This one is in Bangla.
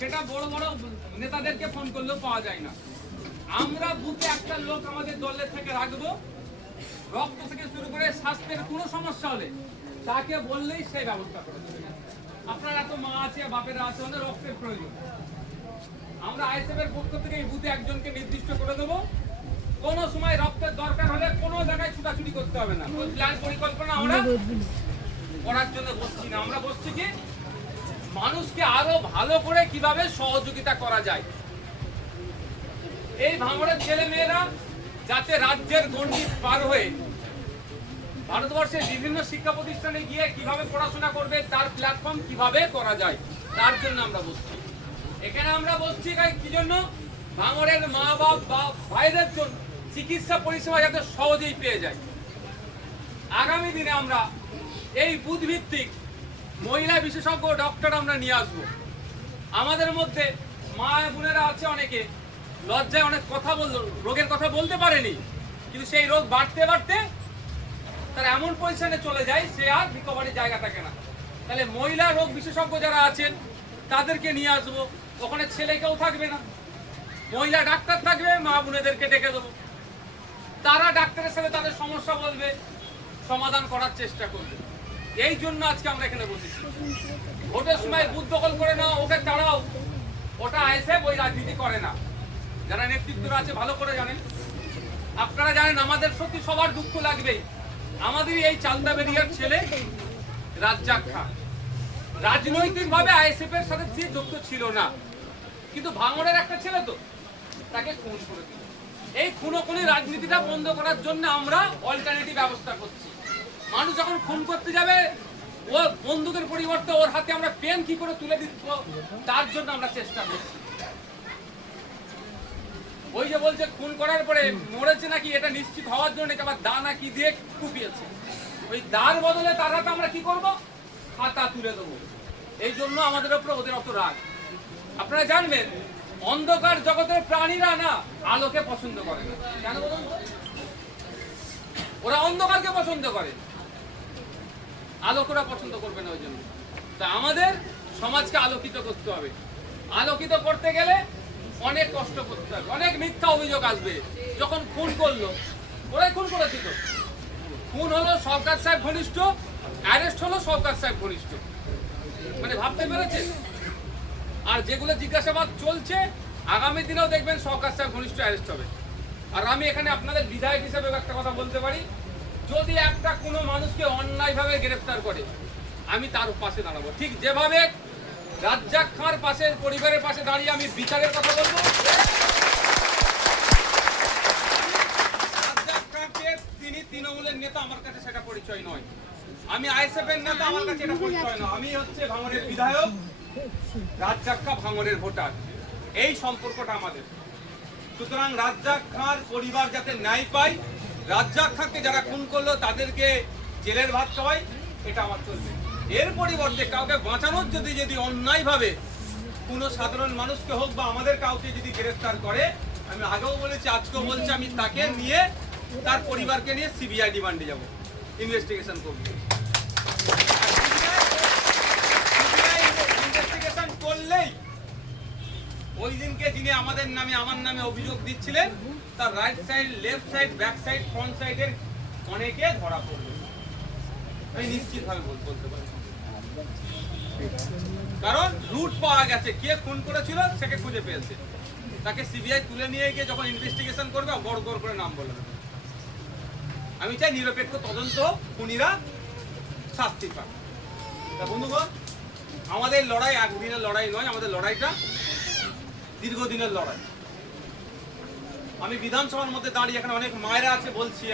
সেটা বড় বড় নেতাদেরকে ফোন করলেও পাওয়া যায় না। আমরা বুথে একটা লোক আমাদের দলের থেকে রাখবো, রক্ত থেকে শুরু করে স্বাস্থ্যের কোনো সমস্যা হলে তাকে বললেই সেই ব্যবস্থা করে দেবে। আপনার এত মা আছে, বাপেরা আছে, ওদের রক্তের প্রয়োজন। আমরা আইএসএফ এর পক্ষ থেকে এই বুথে একজনকে নির্দিষ্ট করে দেবো। কোনো সময় রক্তের দরকার হলে কোনো জায়গায় ছুটাছুটি করতে হবে না। প্ল্যান পরিকল্পনা আমরা করার জন্য বসছি না, আমরা বসছি কি মানুষকে আরো ভালো করে কিভাবে সহযোগিতা করা যায়। এই ভাঙড়ের ছেলে মেয়েরা যাতে রাজ্যের গণ্ডি পার হয়ে ভারতবর্ষের বিভিন্ন শিক্ষা প্রতিষ্ঠানে গিয়ে কিভাবে পড়াশোনা করবে তার প্ল্যাটফর্ম কিভাবে করা যায়, তার জন্য আমরা বসছি। এখানে আমরা বসছি কি জন্য? ভাঙড়ের মা বাপ বা ভাইদের জন্য চিকিৎসা পরিষেবা যাতে সহজেই পেয়ে যায়। আগামী দিনে আমরা এই বুথ ভিত্তিক মহিলা বিশেষজ্ঞ ডক্টর আমরা নিয়ে আসবো। আমাদের মধ্যে মা বোনেরা আছে অনেকে লজ্জায় অনেক কথা রোগের কথা বলতে পারেনি, কিন্তু সেই রোগ বাড়তে বাড়তে তার এমন পজিশনে চলে যায় সে আর রিকভারির জায়গা থাকে না। তাহলে মহিলা রোগ বিশেষজ্ঞ যারা আছেন তাদেরকে নিয়ে আসবো। ওখানে ছেলে কেউ থাকবে না, মহিলা ডাক্তার থাকবে, মা বোনেদেরকে ডেকে দেবো। তারা ডাক্তারের সাথে তাদের সমস্যা বলবে, সমাধান করার চেষ্টা করবে। এই জন্য আজকে আমরা এখানে বসেছি। ভোটের সময় বুথ দখল করে নাও, ওকে তাড়াও, ওটা আইএসএফ ওই রাজনীতি করে না। যারা নেতৃত্বরা আছে ভালো করে জানেন। আপনারা জানেন আমাদের সত্যি সবার দুঃখ লাগবেই। আমাদের এই চালদাবেরিয়ার ছেলে রাজ্জাক খান রাজনৈতিকভাবে আইএসএফ এর সাথে যুক্ত ছিল না, কিন্তু ভাঙড়ের একটা ছেলে তো তাকে খুন করে দিল। এই খুনোখুনি রাজনীতিটা বন্ধ করার জন্য আমরা অল্টারনেটিভ ব্যবস্থা করছি। মানুষ যখন খুন করতে যাবে ও বন্দুকের পরিবর্তে ওর হাতে আমরা পেন কি করে তুলে দিচ্ছ, তার জন্য আমরা চেষ্টা করছি। ওই যে বলছে খুন করার পরে মরেছে নাকি এটা নিশ্চিত হওয়ার জন্য আবার দা নাকি দিয়ে কুপিয়েছে, ওই দার বদলে তার হাতে আমরা কি করব? হাতা তুলে দেবো। এই জন্য আমাদের উপর ওদের অত রাগ। আপনারা জানবেন অন্ধকার জগতের প্রাণীরা না আলোকে পছন্দ করে না। কেন বলুন? ওরা অন্ধকারকে পছন্দ করে, আলোকরা পছন্দ করবে না। ওই জন্য তা আমাদের সমাজকে আলোকিত করতে হবে। আলোকিত করতে গেলে অনেক কষ্ট করতে হবে, অনেক মিথ্যা অভিযোগ আসবে। যখন খুন করলো, ওরাই খুন করেছিল। খুন হলো সরকার সাহেব ঘনিষ্ঠ, অ্যারেস্ট হলো সরকার সাহেব ঘনিষ্ঠ, মানে ভাবতে পেরেছে। আর যেগুলো জিজ্ঞাসাবাদ চলছে আগামী দিনেও দেখবেন সরকার সাহেব ঘনিষ্ঠ অ্যারেস্ট হবে। আর আমি এখানে আপনাদের বিধায়ক হিসেবে একটা কথা বলতে পারি, যদি একটা কোনো মানুষকে অন্যায়ভাবে গ্রেফতার করে আমি তার পাশে দাঁড়াবো। ঠিক যেভাবে রাজ্জাক খাঁর পাশে, পরিবারের পাশে দাঁড়িয়ে আমি বিচারের কথা বলবো। রাজ্জাক খাঁকে তিনি তৃণমূলের নেতা, আমার কাছে সেটা পরিচয় নয়। আমি আইএসএফ এর নেতা, আমার কাছে এটা পরিচয় নয়। আমি হচ্ছে ভাঙড়ের বিধায়ক, রাজ্জাক খাঁ ভাঙড়ের ভোটার। এই সম্পর্কটা আমাদের। সুতরাং রাজ্জাক খাঁর পরিবার যাতে ন্যায় পায়, রাজ্জাক খাঁকে যারা খুন করলো তাদেরকে জেলের ভাত খাওয়ায়, এটা আমার চলবে। এর পরিবর্তে কাউকে বাঁচানোর যদি অন্যায়ভাবে কোনো সাধারণ মানুষকে হোক বা আমাদের কাউকে যদি গ্রেফতার করে, আমি আগেও বলেছি আজকেও বলছি, আমি তাকে নিয়ে তার পরিবারকে নিয়ে সিবিআই রিমান্ডে যাব, ইনভেস্টিগেশন করব। ইনভেস্টিগেশন করলেই ওই দিনকে যিনি আমাদের নামে, আমার নামে অভিযোগ দিচ্ছিলেন, তার right side, left side, back side, front সাইডের অনেকে ধরা পড়বে। আমি নিশ্চিতভাবে বলতে পারি, কারণ রুট পাওয়া গেছে, কে খুন করেছিল সেকে খুঁজে পেয়েছে। তাকে সিবিআই তুলে নিয়ে গিয়ে যখন ইনভেস্টিগেশন করবে গড় গড় করে নাম বলবে। আমি চাই নিরপেক্ষ তদন্ত, খুনিরা শাস্তি পাক। বন্ধুগণ, আমাদের লড়াই একদিনের লড়াই নয়, আমাদের লড়াইটা দীর্ঘদিনের লড়াই। আমি বিধানসভার মধ্যে দাঁড়িয়ে, এখানে অনেক মায়েরা আছে, বলছি